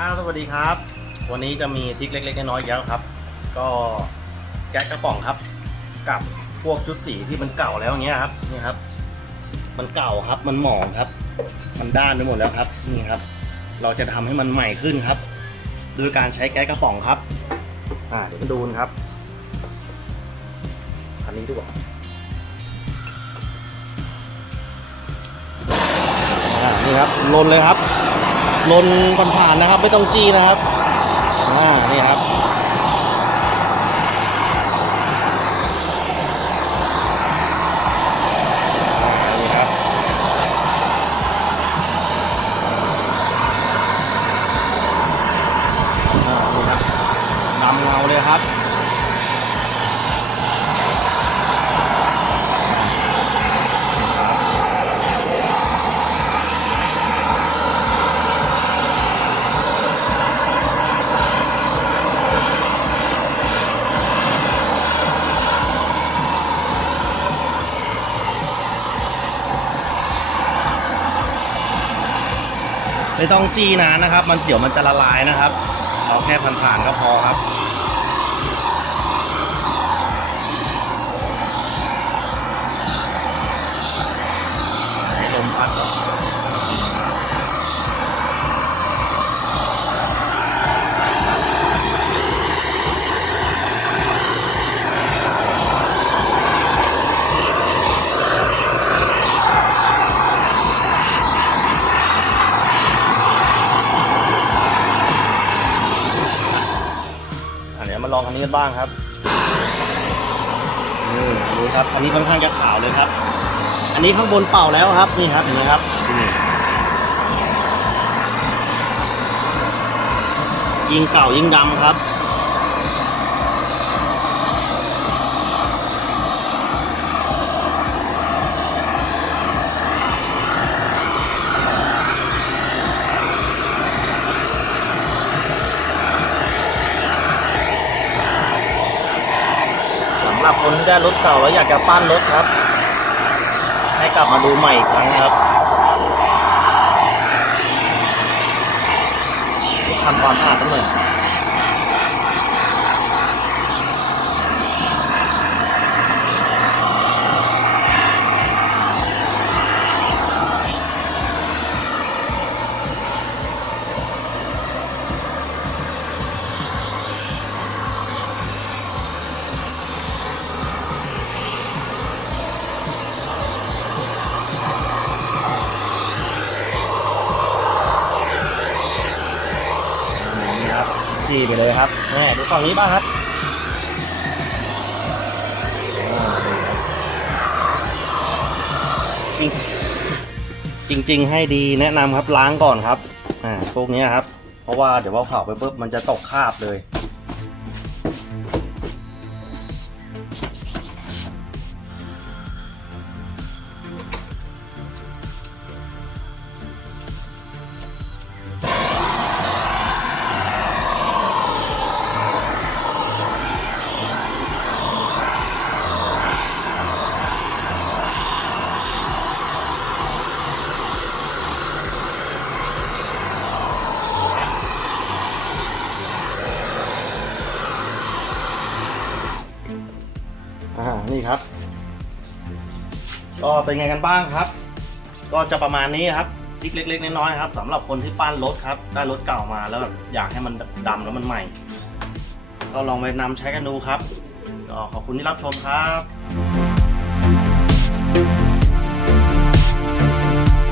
ครับสวัสดีครับ วันนี้จะมีทิกเล็กๆน้อยๆอีกแล้วครับ ก็แก๊สกระป๋องครับ กับพวกชุดสีที่มันเก่าแล้วเงี้ยครับนี่ครับ มันเก่าครับมันหมองครับ มันด้านไปหมดแล้วครับนี่ครับ เราจะทำให้มันใหม่ขึ้นครับ โดยการใช้แก๊สกระป๋องครับอ่าเดี๋ยวมาดูนะครับคันนี้ดีกว่อ่านี่ครับลนเลยครับ ลนผ่านๆนะครับ ไม่ต้องจี้นะครับอ่านี่ครับครับนี่ครับดำเงาเลยครับ ไม่ต้องจี้นานนะครับ มันเดี๋ยวมันจะละลายนะครับเอาแค่ผ่านๆก็พอครับลมพัด อันนี้มาลองอันนี้กันบ้างครับนี่ดูครับอันนี้ค่อนข้างจะขาวเลยครับ อันนี้ข้างบนเป่าแล้วครับนี่ครับเห็นไหมครับยิงเก่ายิงดำครับำหรับคนที่ได้รถเก่าแล้วอยากจะปั้นรถครับ ให้กลับมาดูใหม่อีกครั้งครับทำความสะอาดทั้งหมอ จีไปเลยครับแม่ดูฝั่งนี้บ้างครับจริงจริง ๆ ให้ดีแนะนำครับล้างก่อนครับ อ่าพวกนี้ครับ เพราะว่าเดี๋ยวว่าเผาไปปุ๊บมันจะตกคราบเลย อ่านี่ครับ ก็เป็นไงกันบ้างครับ ก็จะประมาณนี้ครับทริกเล็ก ๆ น้อยๆครับสำหรับคนที่ปั้นรถครับ ได้รถเก่ามาแล้วแบบอยากให้มันดำแล้วมันใหม่ ก็ลองไปนำใช้กันดูครับก็ขอบคุณที่รับชมครับ